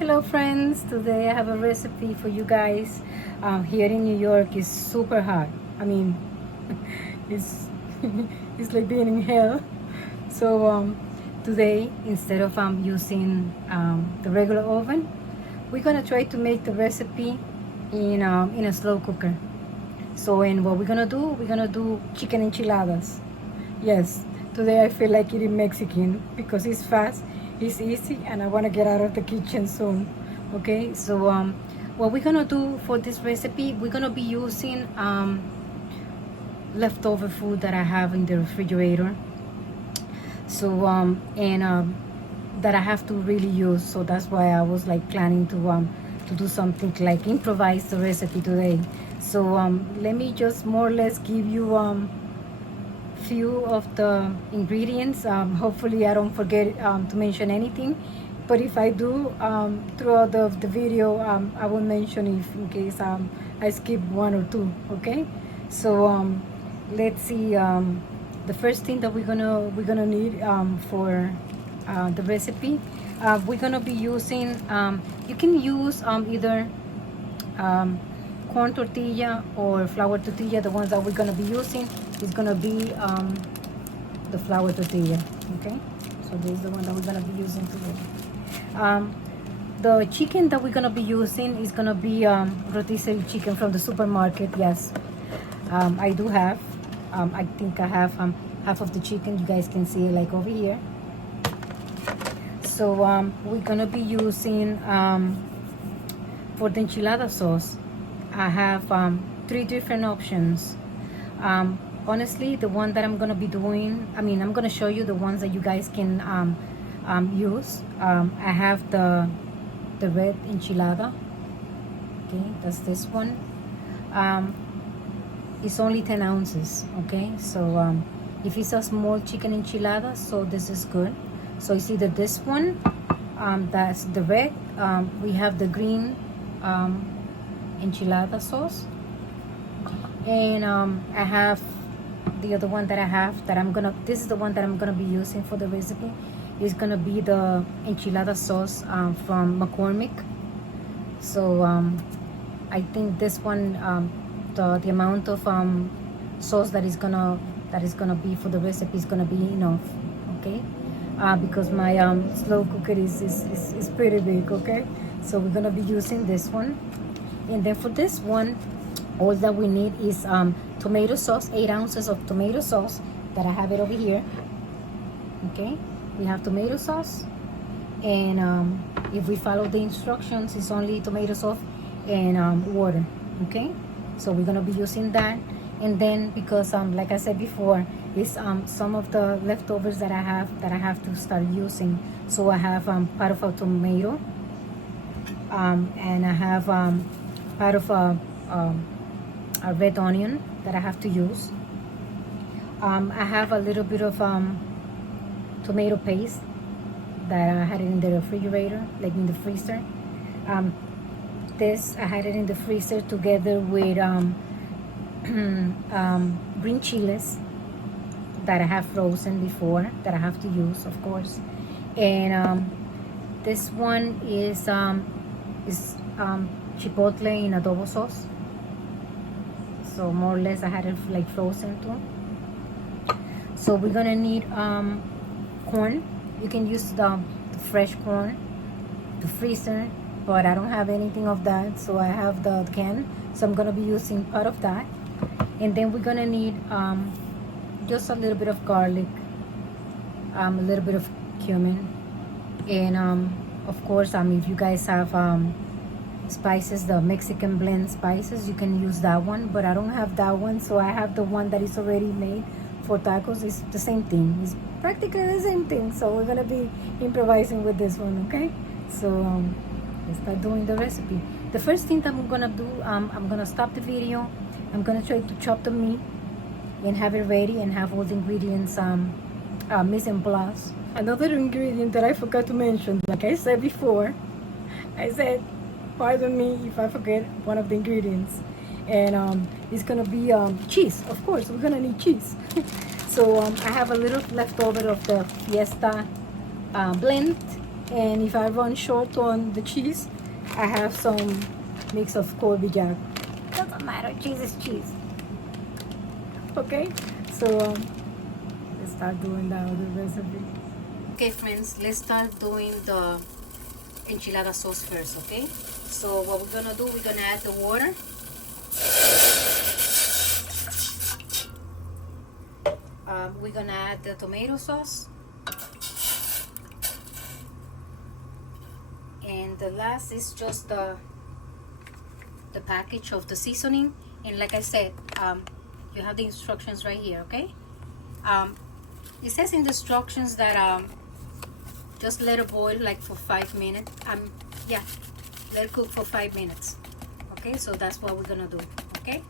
Hello friends, today I have a recipe for you guys. Here in New York is super hot. I mean, it's it's like being in hell. So today, instead of using the regular oven, we're gonna try to make the recipe in a slow cooker. So and what we're gonna do chicken enchiladas. Yes, today I feel like eating Mexican because it's fast, it's easy, and I want to get out of the kitchen soon. Okay, so what we're gonna do for this recipe, we're gonna be using leftover food that I have in the refrigerator. So that I have to really use. So that's why I was like planning to do something like improvise the recipe today. So let me just more or less give you few of the ingredients. Hopefully I don't forget to mention anything, but if I do throughout the video, I will mention if in case I skip one or two. Okay, so let's see. The first thing that we're gonna need for the recipe, we're gonna be using, you can use either corn tortilla or flour tortilla. The ones that we're gonna be using is gonna be the flour tortilla. Okay, so this is the one that we're gonna be using today. The chicken that we're gonna be using is gonna be rotisserie chicken from the supermarket. Yes, I do have. I think I have half of the chicken. You guys can see it like over here. So we're gonna be using for the enchilada sauce. I have 3 different options. Honestly, the one that I'm gonna be doing, I'm gonna show you the ones that you guys can use. I have the red enchilada. Okay, that's this one. It's only 10 ounces. Okay, so if it's a small chicken enchilada, so this is good. So it's either this one, that's the red. We have the green enchilada sauce, and I have the other one that I have that this is the one that I'm gonna be using for the recipe. Is gonna be the enchilada sauce from McCormick. So I think this one, the amount of sauce that is gonna be for the recipe is gonna be enough. Okay, because my slow cooker is pretty big. Okay, so we're gonna be using this one. And then for this one, all that we need is tomato sauce, 8 ounces of tomato sauce that I have it over here. Okay, we have tomato sauce, and if we follow the instructions, it's only tomato sauce and water. Okay, so we're gonna be using that. And then because like I said before, it's some of the leftovers that I have to start using. So I have part of a tomato, and I have part of a red onion that I have to use. I have a little bit of tomato paste that I had it in the refrigerator, like in the freezer. This I had it in the freezer together with green chiles that I have frozen before that I have to use, of course. And this one is Chipotle in Adobo Sauce. So more or less I had it like frozen too. So we're gonna need corn. You can use the fresh corn, the freezer, but I don't have anything of that, so I have the can. So I'm gonna be using part of that. And then we're gonna need just a little bit of garlic, a little bit of cumin, and of course if you guys have spices, the Mexican blend spices, you can use that one, but I don't have that one, so I have the one that is already made for tacos. It's the same thing, it's practically the same thing, so we're gonna be improvising with this one. Okay, so let's start doing the recipe. The first thing that I'm gonna do, I'm gonna stop the video. I'm gonna try to chop the meat and have it ready and have all the ingredients mise en place. Another ingredient that I forgot to mention, like I said before, I said pardon me if I forget one of the ingredients, and it's gonna be cheese. Of course, we're gonna need cheese. So I have a little leftover of the Fiesta blend, And if I run short on the cheese, I have some mix of Colby Jack. Doesn't matter, cheese is cheese. Okay, so let's start doing the recipe. Okay friends, let's start doing the enchilada sauce first, okay? So what we're gonna do, we're gonna add the water. We're gonna add the tomato sauce. And the last is just the package of the seasoning. And like I said, you have the instructions right here, okay? It says in the instructions that just let it boil like for 5 minutes. Yeah, let it cook for 5 minutes. Okay, so that's what we're gonna do. Okay,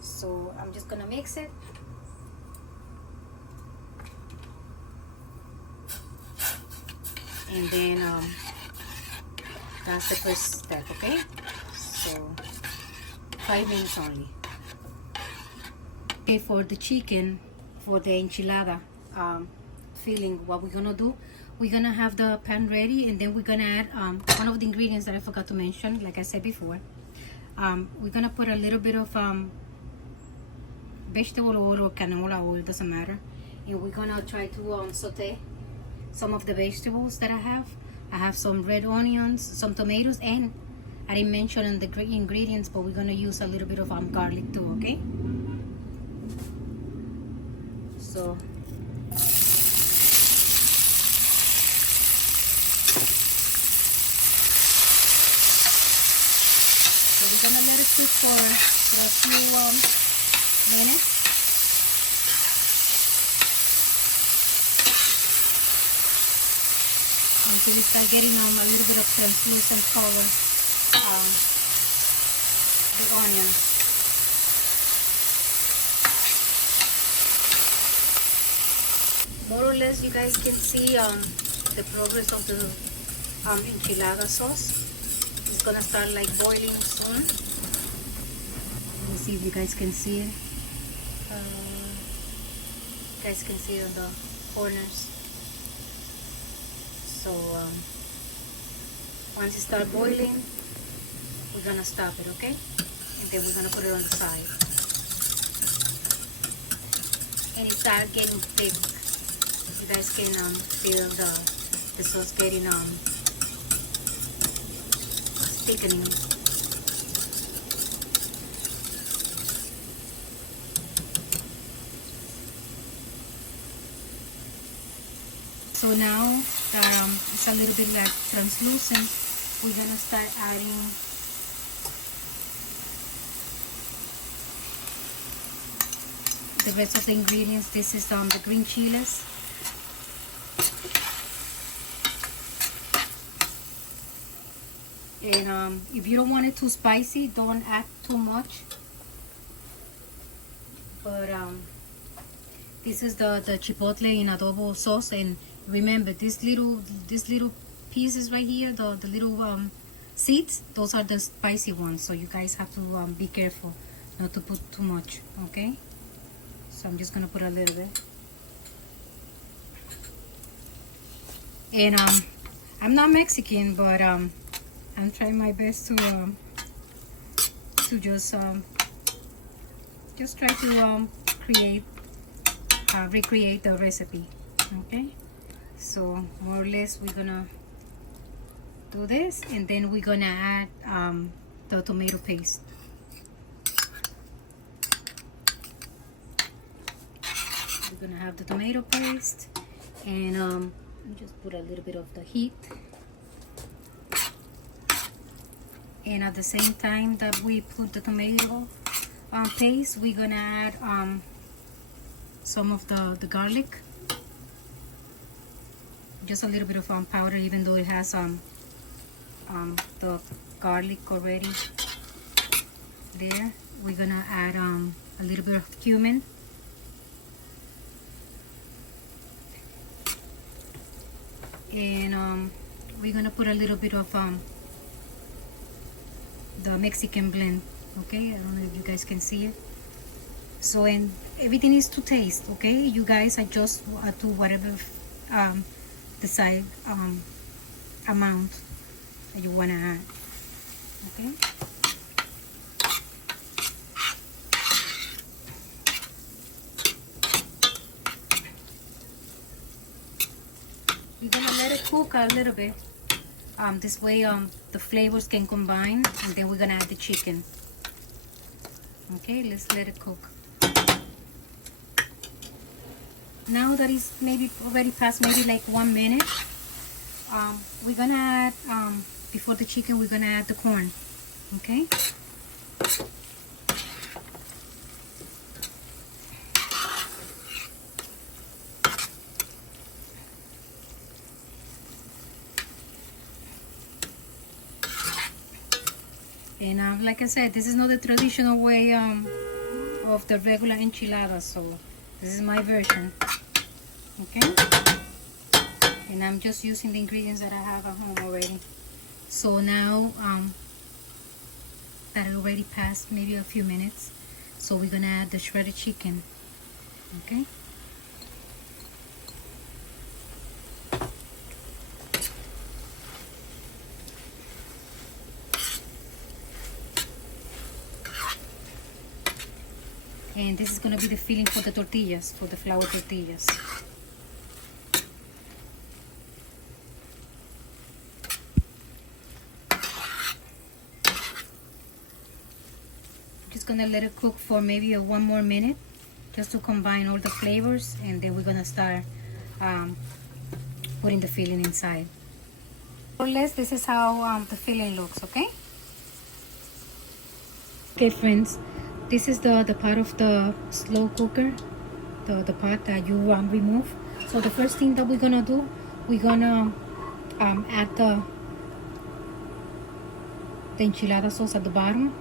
so I'm just gonna mix it. And then that's the first step. Okay, so 5 minutes only. Okay, for the chicken, for the enchilada filling, what we're gonna do, we're gonna have the pan ready, and then we're gonna add one of the ingredients that I forgot to mention, like I said before. We're gonna put a little bit of vegetable oil or canola oil, doesn't matter, and we're gonna try to saute some of the vegetables that I have. I have some red onions, some tomatoes, and I didn't mention in the ingredients, but we're gonna use a little bit of garlic too. Okay, so we're gonna let it cook for a few minutes. Until we start getting a little bit of translucent color, the onions. More or less, you guys can see the progress of the enchilada sauce. It's gonna start like boiling soon. Let me see if you guys can see it. You guys can see it on the corners. So once it starts boiling, we're gonna stop it, okay? And then we're gonna put it on the side. And it starts getting thick. You guys can feel the sauce getting thickening. So now that it's a little bit like translucent, we're gonna start adding the rest of the ingredients. This is the green chiles. And if you don't want it too spicy, don't add too much. But this is the chipotle in adobo sauce, and remember these little pieces right here, the little seeds, those are the spicy ones. So you guys have to be careful not to put too much. Okay, so I'm just gonna put a little bit. And I'm not Mexican, but I'm trying my best to just try to recreate the recipe. Okay, so more or less we're gonna do this, and then we're gonna add the tomato paste. We're gonna have the tomato paste, and just put a little bit of the heat. And at the same time that we put the tomato paste, we're gonna add some of the garlic, just a little bit of powder, even though it has the garlic already there. We're gonna add a little bit of cumin, and we're gonna put a little bit of the Mexican blend. Okay, I don't know if you guys can see it. So, and everything is to taste. Okay, you guys adjust to whatever decide amount that you want to add. Okay. We're gonna let it cook a little bit. This way the flavors can combine, and then we're gonna add the chicken. Okay, let's let it cook. Now that it's maybe already past maybe like 1 minute, we're gonna add, before the chicken, we're gonna add the corn. Okay. And like I said, this is not the traditional way of the regular enchiladas, so this is my version. Okay, and I'm just using the ingredients that I have at home already. So now that it already passed maybe a few minutes, so we're gonna add the shredded chicken. Okay. And this is going to be the filling for the tortillas, for the flour tortillas. Just going to let it cook for maybe 1 more minute, just to combine all the flavors, and then we're going to start putting the filling inside. More or less, this is how the filling looks, okay? Okay, friends. This is the part of the slow cooker, the part that you remove. So the first thing that we're gonna do, we're gonna add the enchilada sauce at the bottom.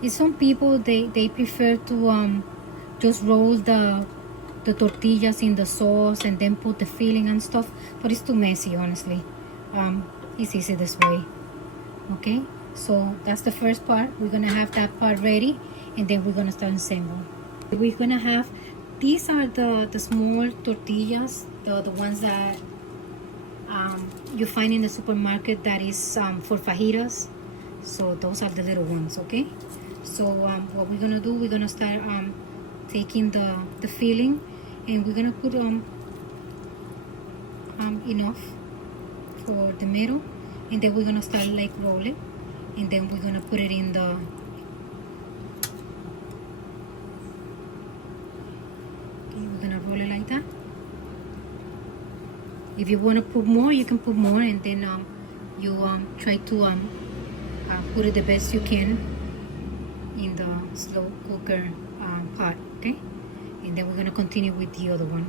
And some people they prefer to just roll the tortillas in the sauce and then put the filling and stuff, but it's too messy, honestly. It's easy this way. Okay. So that's the first part. We're gonna have that part ready, and then we're gonna start assembling. We're gonna have, these are the small tortillas, the ones that you find in the supermarket, that is for fajitas. So those are the little ones, okay? So what we're gonna do, we're gonna start taking the filling, and we're gonna put enough for the middle, and then we're gonna start like roll it. And then we're gonna put it in the, okay, we're gonna roll it like that. If you want to put more, you can put more, and then you try to put it the best you can in the slow cooker pot, okay? And then we're gonna continue with the other one.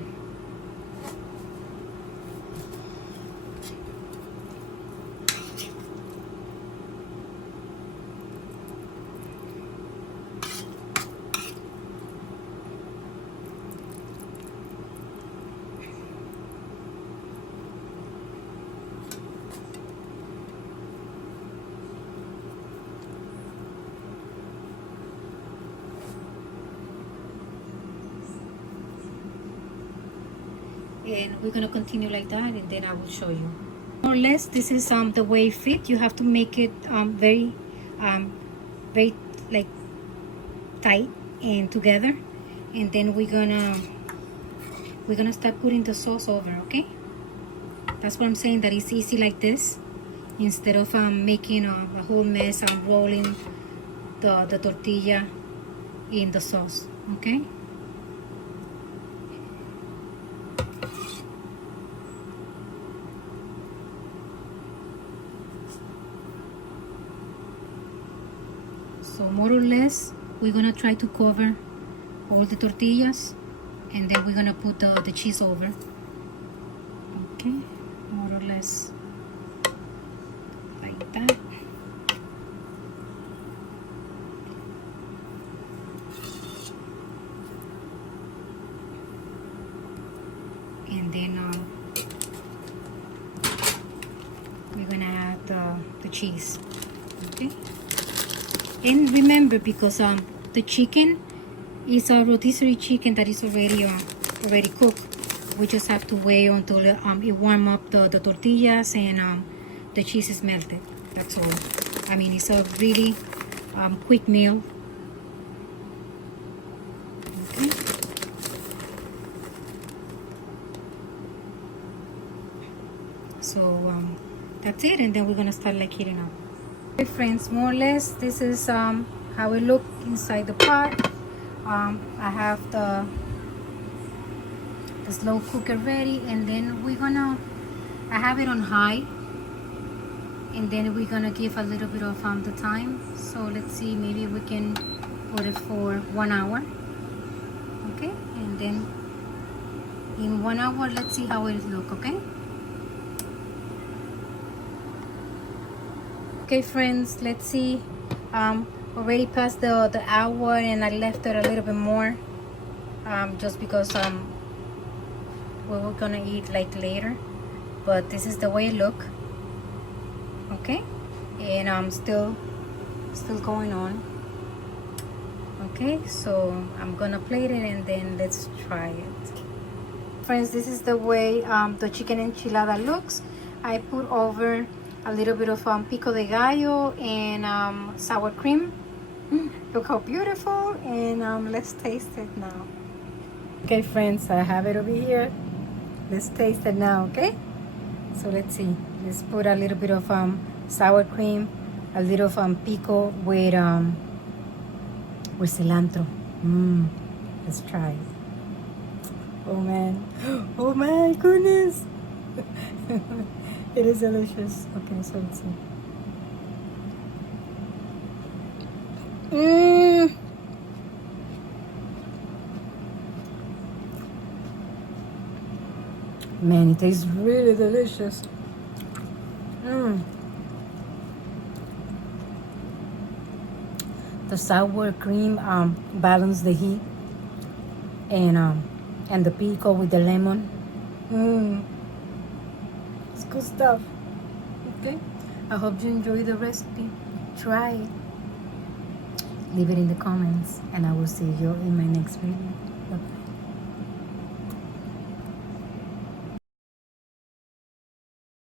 And we're gonna continue like that, and then I will show you. More or less, this is the way it fit. You have to make it very like tight and together, and then we're gonna start putting the sauce over. Okay, that's what I'm saying, that it's easy like this, instead of making a whole mess and rolling the tortilla in the sauce. Okay. So more or less, we're gonna try to cover all the tortillas, and then we're gonna put the cheese over. Okay, more or less like that. And then we're gonna add the cheese. Okay. And remember, because the chicken is a rotisserie chicken that is already cooked, We just have to wait until it warm up the tortillas and the cheese is melted. That's all. I mean, it's a really quick meal. Okay. So that's it, and then we're gonna start like heating up. Okay, friends, more or less this is how it look inside the pot. I have the slow cooker ready, and then I have it on high, and then we're gonna give a little bit of the time. So let's see, maybe we can put it for 1 hour. Okay, and then in 1 hour, let's see how it look. Okay. Okay, friends, let's see. Already passed the hour, and I left it a little bit more, just because we were gonna eat like later. But this is the way it look. Okay, and still going on. Okay, so I'm gonna plate it, and then let's try it. Friends, this is the way the chicken enchilada looks. I put over a little bit of Pico de Gallo and sour cream. Look how beautiful. And let's taste it now. Okay, friends, I have it over here. Let's taste it now. Okay, so let's see. Let's put a little bit of sour cream, a little of pico with cilantro. Let's try it. Oh man, oh my goodness. It is delicious. Okay, so let's see. Man, it tastes really delicious. The sour cream balance the heat, and the pico with the lemon. It's good stuff. Okay, I hope you enjoy the recipe. Try it. Leave it in the comments, and I will see you in my next video. Bye-bye.